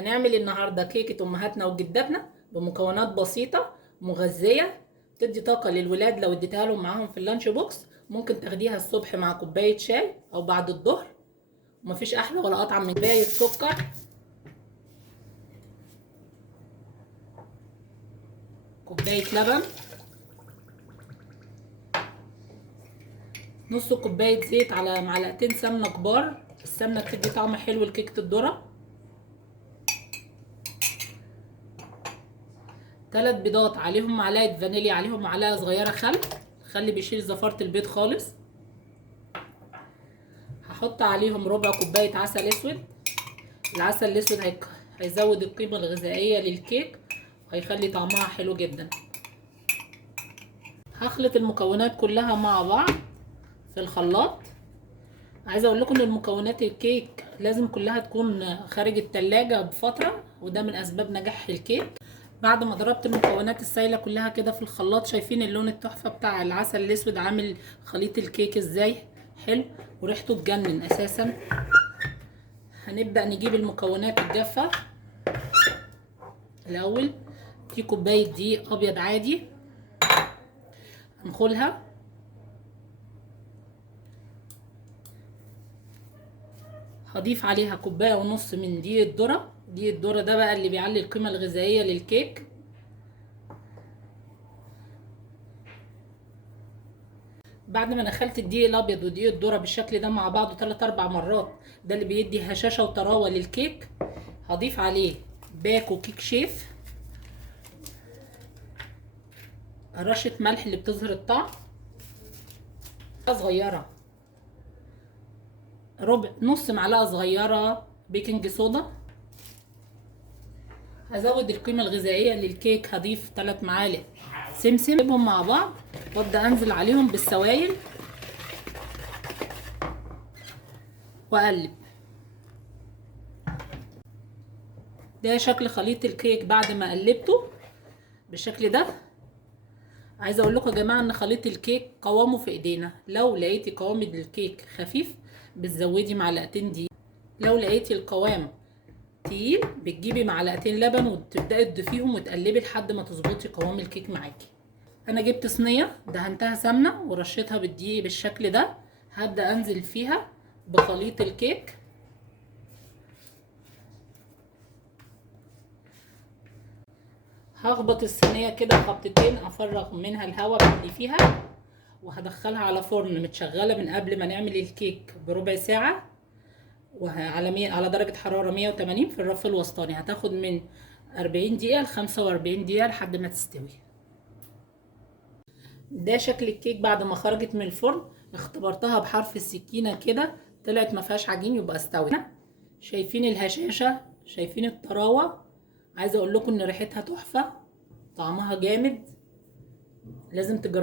هنعمل النهارده كيكه امهاتنا وجداتنا بمكونات بسيطه مغذيه، تدي طاقه للولاد. لو اديتها لهم معاهم في اللانش بوكس ممكن تاخديها الصبح مع كوبايه شاي او بعد الظهر. ومفيش احلى ولا اطعم من كوبايه سكر، كوبايه لبن، نص كوبايه زيت على معلقتين سمنه كبار. السمنه بتدي طعم حلو لكيكه الذره. 3 بيضات عليهم معلقه فانيليا، عليهم معلقه صغيره خل. الخل بيشيل زفاره البيض خالص. هحط عليهم ربع كوبايه عسل اسود. العسل الاسود هيزود القيمه الغذائيه للكيك وهيخلي طعمها حلو جدا. هخلط المكونات كلها مع بعض في الخلاط. عايزه اقول لكم ان المكونات الكيك لازم كلها تكون خارج التلاجة بفتره، وده من اسباب نجاح الكيك. بعد ما ضربت المكونات السايله كلها كده في الخلاط، شايفين اللون التحفه بتاع العسل الاسود عامل خليط الكيك ازاي حلو وريحته تجنن اساسا. هنبدا نجيب المكونات الجافه الاول. في كوبايه دقيق ابيض عادي هنخلها. هضيف عليها كوبايه ونص من دقيق الذره. دقيق الذره ده بقى اللي بيعلي القيمه الغذائيه للكيك. بعد ما نخلت الدقيق الابيض ودقيق الذره بالشكل ده مع بعض 3 4 مرات، ده اللي بيدي هشاشه وطراوه للكيك، هضيف عليه باكو كيك شيف، رشه ملح اللي بتظهر الطعم صغيره، نص معلقه صغيره بيكنج صودا. هزود القيمه الغذائيه للكيك، هضيف 3 معالق سمسم، اجيبهم مع بعض وابدا انزل عليهم بالسوائل واقلب. ده شكل خليط الكيك بعد ما قلبته بالشكل ده. عايزه اقول لكم يا جماعه ان خليط الكيك قوامه في ايدينا. لو لقيتي قوام الكيك خفيف بتزودي معلقتين دقيق، لو لقيتي القوام تقيل بتجيبي معلقتين لبن وتبداي تضيفيهم وتقلبي لحد ما تظبطي قوام الكيك معاكي. انا جبت صينيه دهنتها سمنه ورشيتها بالدقيق بالشكل ده. هبدا انزل فيها بخليط الكيك. هخبط الصينيه كده خبطتين افرغ منها الهواء اللي فيها، وهدخلها على فرن متشغله من قبل ما نعمل الكيك بربع ساعه، على درجه حراره 180 في الرف الوسطاني. هتاخد من 40 دقيقه ل 45 دقيقه لحد ما تستوي. ده شكل الكيك بعد ما خرجت من الفرن. اختبرتها بحرف السكينه كده، طلعت ما فيهاش عجين، يبقى استوت. شايفين الهشاشه، شايفين الطراوه. عايزه اقول لكم ان ريحتها تحفه، طعمها جامد، لازم تجربوا.